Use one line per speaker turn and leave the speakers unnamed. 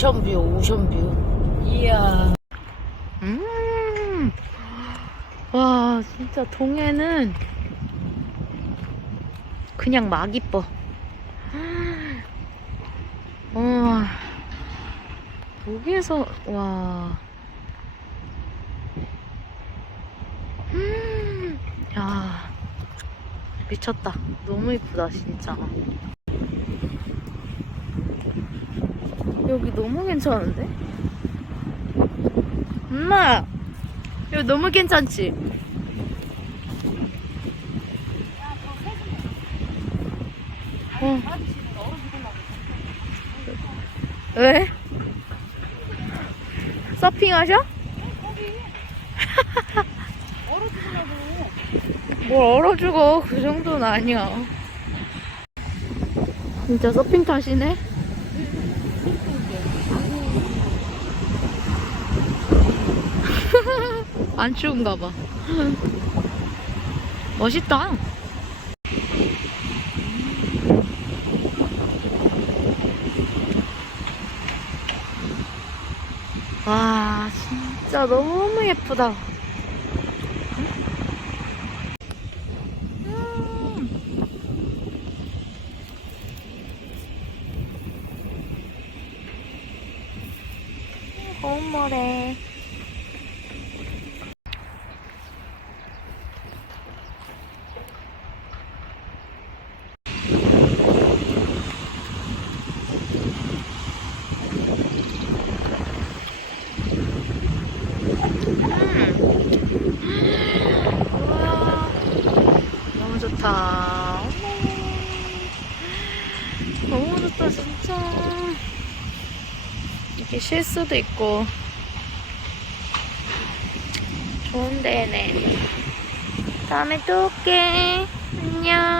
오션뷰, 오션뷰. 이야. 음. 와, 진짜 동해는 그냥 막 이뻐. 와. 여기에서, 와. 음. 야. 미쳤다. 너무 이쁘다, 진짜. 여기 너무 괜찮은데? 엄마! 여기 너무 괜찮지? 어. 왜? 서핑하셔? 뭘 얼어 죽어. 그 정도는 아니야. 진짜 서핑 타시네? 안 추운가 봐. 멋있다. 와, 진짜 너무 예쁘다. 고운 모래. 우와, 너무 좋다. 너무 좋다, 진짜. 이렇게 쉴 수도 있고. 좋은 데네. 다음에 또 올게. 안녕.